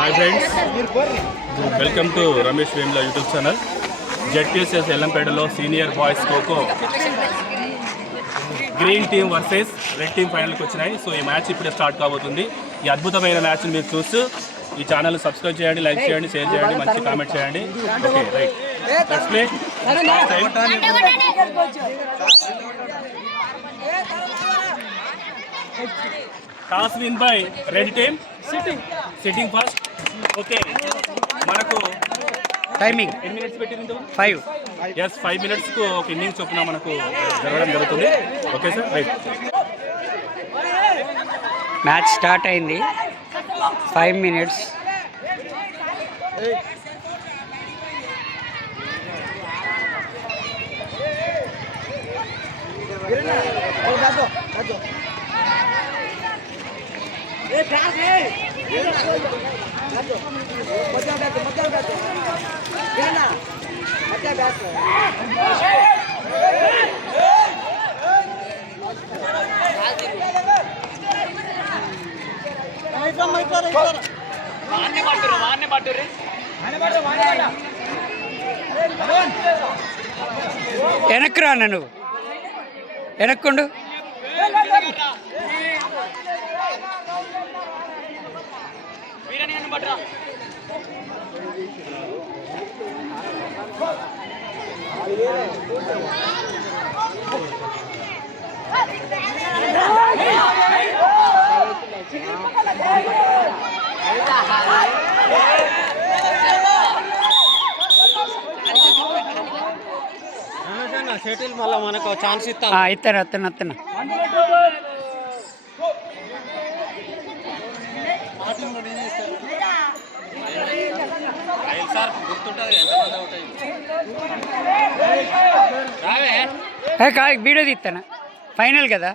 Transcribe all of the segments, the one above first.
Hi friends, welcome to Ramesh Vemla YouTube channel. ZPSS ఎల్లంపేటలో senior boys kho kho green team versus red team ఫైనల్కి వచ్చినాయి. So ఈ match ఇప్పుడే start కాబోతుంది. ఈ అద్భుతమైన మ్యాచ్ని మీరు చూస్తూ ఈ ఛానల్ సబ్స్క్రైబ్ చేయండి, లైక్ చేయండి, షేర్ చేయండి, మంచి కామెంట్ చేయండి. Okay right, let's play. Toss win by red team. Sitting first. Okay, మనకు టైమింగ్ ఎన్ని మినిట్స్ పెట్టింది? 5. ఎస్, 5 మినిట్స్కు ఒక ఇన్నింగ్స్ చొప్పున మనకు జరగడం జరుగుతుంది. Okay sir, right. Match start అయింది. 5 మినిట్స్. వెనక్కు రా, నువ్వు వెనక్కుండు. సెటిల్ మళ్ళీ మనకు ఛాన్స్ ఇస్తాను. అత్తను వీడియో తీస్తాను. ఫైనల్ కదా.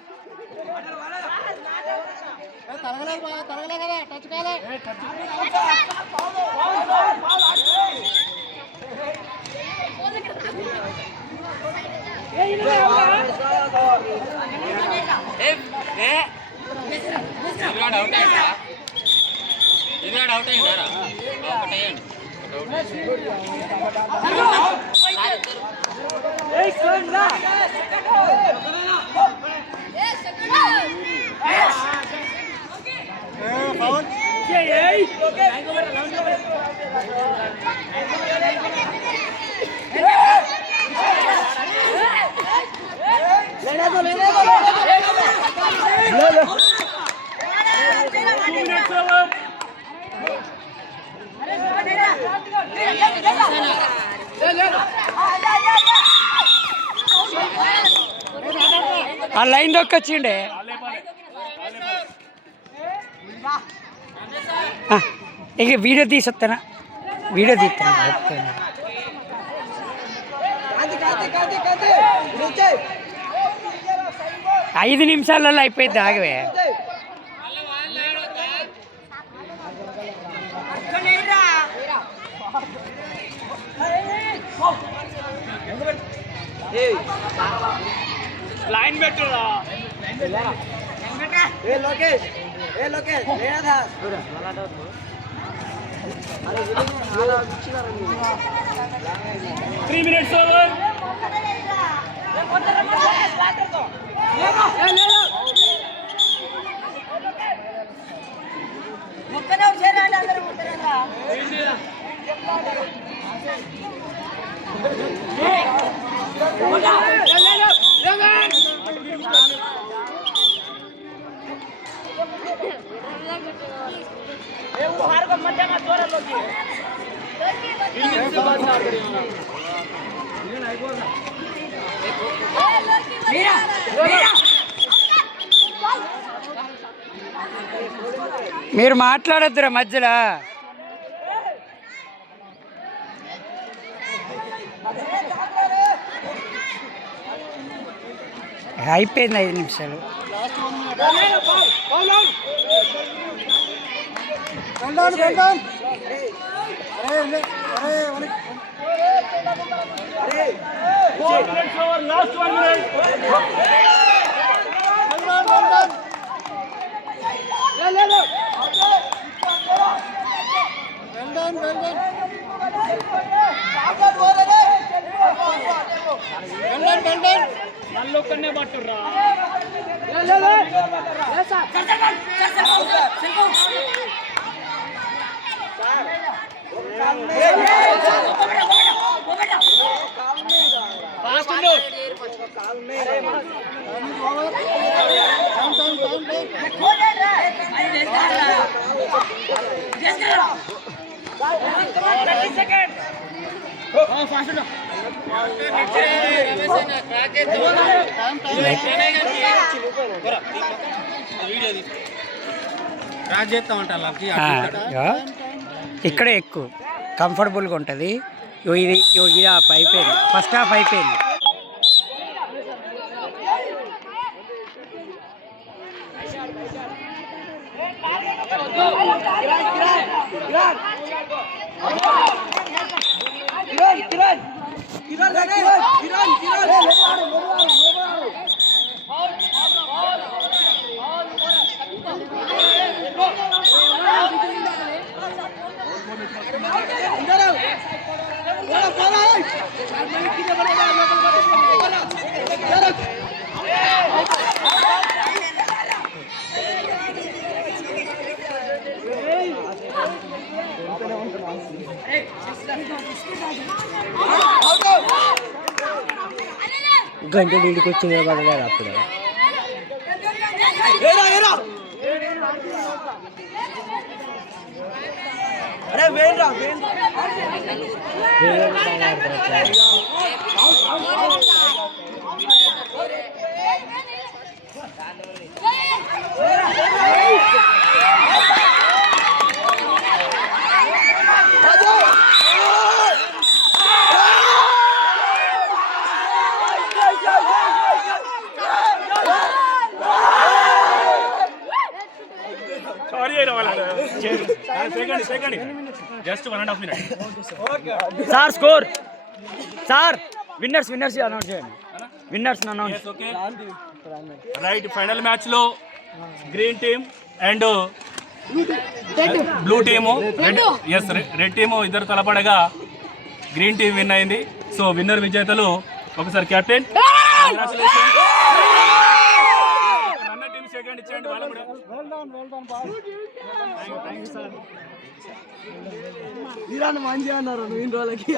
ఆ లైన్ దొక్కొచ్చిండే. ఇక వీడియో తీసొస్తానా? వీడియో తీస్తాను. 5 నిమిషాలలో అయిపోయింది. ఆగవే. లైన్ పెట్టురా. లోకేష్ లేదా 3 minutes over. మీరు మాట్లాడొద్దురా మధ్యలో. అయిపోయింది 5 నిమిషాలు. Last 1 minute. క్రాస్ చేస్తా ఉంటా ఇక్కడే ఎక్కువ కంఫర్టబుల్గా ఉంటుంది. ఇది హాఫ్ అయిపోయింది, ఫస్ట్ హాఫ్ అయిపోయింది. గంట నీడికి వచ్చింది పడలేదు అప్పుడు. Just 1.5 minutes. Sir score sir, winners announce చేయండి. Winners announce. Right, final match లో green team and blue team red team ఇద్దరు తలపడగా గ్రీన్ టీం విన్ అయింది. సో విన్నర్ విజేతలు ఒకసారి కెప్టెన్ రన్నర్ టీమ్ సెకండ్ ఇచ్చేయండి వాళ్ళు కూడా. మంచిగా అన్నారు 2 రోజులకి.